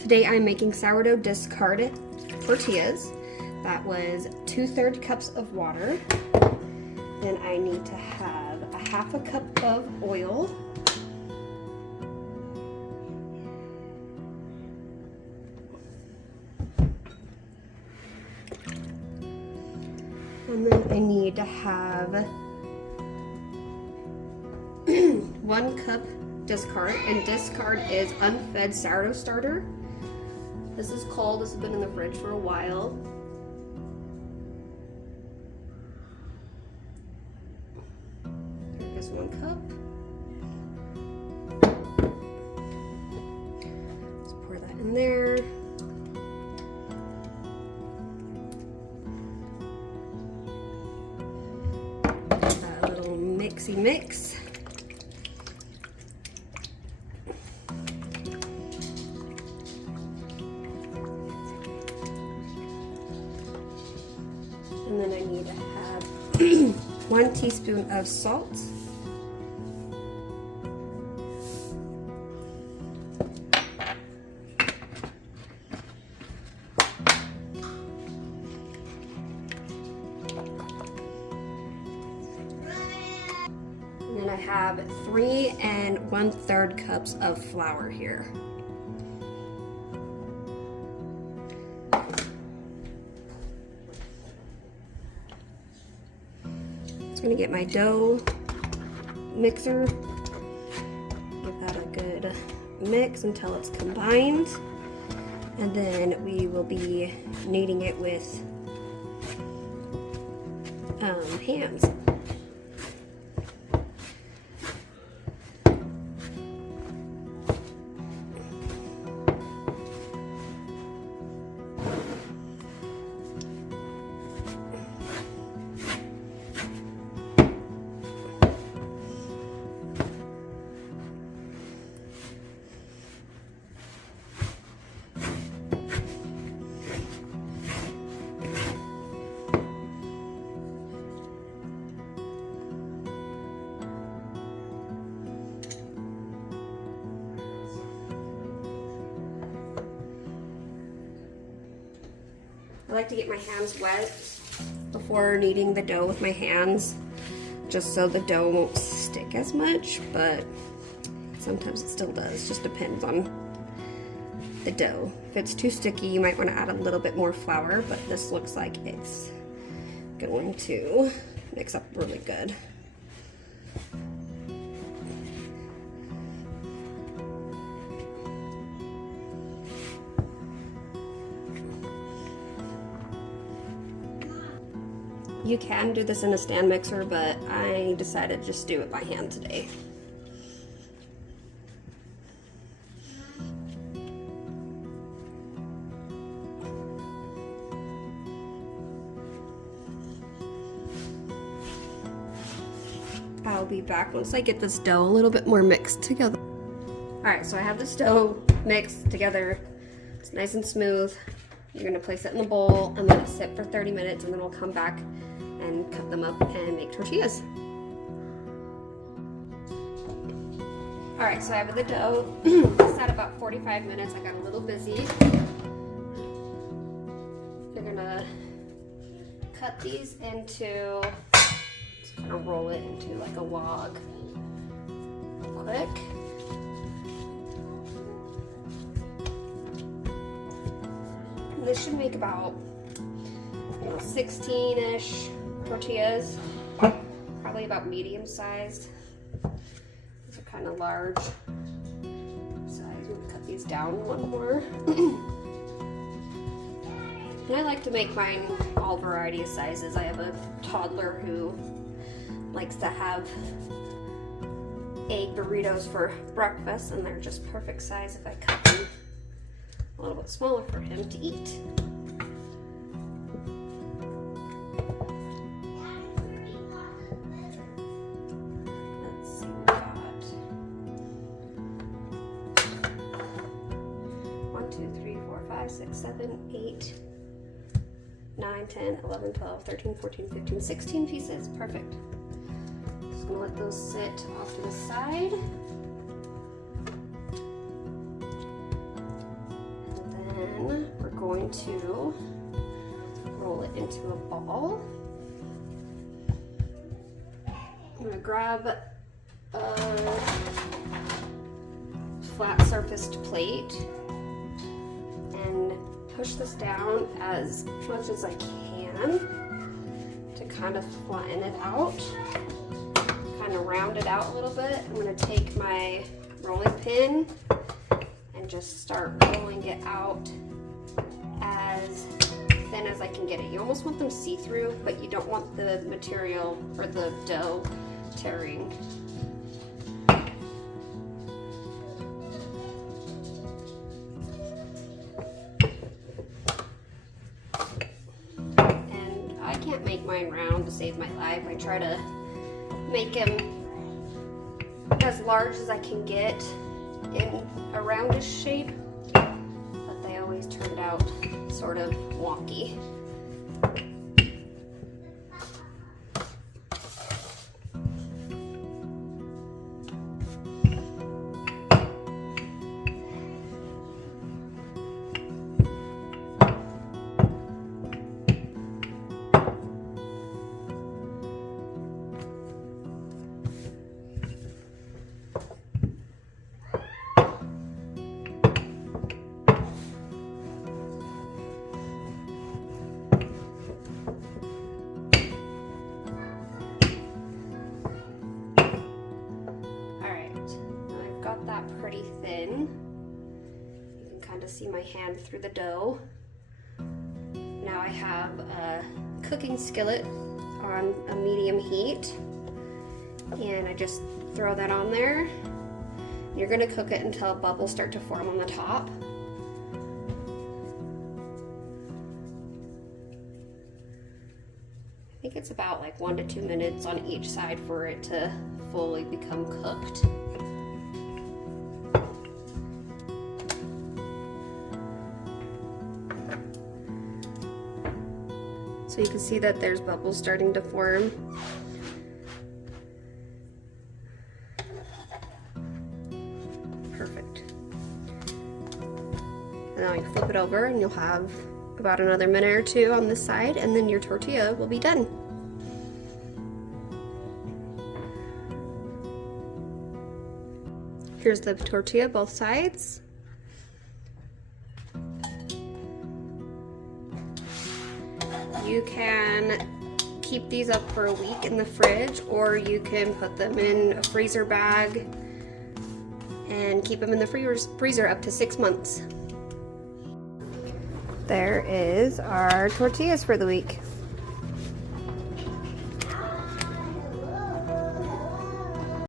Today I'm making sourdough discard tortillas. That was 2/3 cups of water. Then I need to have a 1/2 cup of oil. And then I need to have 1 cup discard, and discard is unfed sourdough starter. This is cold, this has been in the fridge for a while. Here is 1 cup. Let's pour that in there. A little mixy mix. And then I need to have 1 teaspoon of salt. And then I have 3 1/3 cups of flour here. I'm gonna get my dough mixer, give that a good mix until it's combined, and then we will be kneading it with hands. I like to get my hands wet before kneading the dough with my hands, just so the dough won't stick as much, but sometimes it still does, just depends on the dough. If it's too sticky, you might want to add a little bit more flour, but this looks like it's going to mix up really good. You can do this in a stand mixer, but I decided to just do it by hand today. I'll be back once I get this dough a little bit more mixed together. Alright, so I have this dough mixed together. It's nice and smooth. You're going to place it in the bowl and let it sit for 30 minutes, and then we'll come back and cut them up and make tortillas. Alright, so I have the dough. It's at about 45 minutes. I got a little busy. You're gonna cut these into, just kind of roll it into like a log. Quick. And this should make about 16-ish tortillas, probably about medium sized. These are kind of large size. We'll cut these down 1 more. And I like to make mine all variety of sizes. I have a toddler who likes to have egg burritos for breakfast, and they're just perfect size if I cut them a little bit smaller for him to eat. Let's see, we got 1, 2, 3, 4, 5, 6, 7, 8, 9, 10, 11, 12, 13, 14, 15, 16 pieces. Perfect. Just gonna let those sit off to the side. then we're going to roll it into a ball. I'm going to grab a flat surfaced plate and push this down as much as I can to kind of flatten it out, kind of round it out a little bit. I'm going to take my rolling pin and just start rolling it out as thin as I can get it. You almost want them see-through, but you don't want the material or the dough tearing. And I can't make mine round to save my life. I try to make them as large as I can get in a roundish shape, but they always turned out sort of wonky. Pretty thin. You can kind of see my hand through the dough. Now I have a cooking skillet on a medium heat, and I just throw that on there. You're going to cook it until bubbles start to form on the top. I think it's about like 1 to 2 minutes on each side for it to fully become cooked. So you can see that there's bubbles starting to form. Perfect. And now you flip it over and you'll have about another minute or two on this side, and then your tortilla will be done. Here's the tortilla, both sides. You can keep these up for a week in the fridge, or you can put them in a freezer bag and keep them in the freezer up to 6 months. There is our tortillas for the week.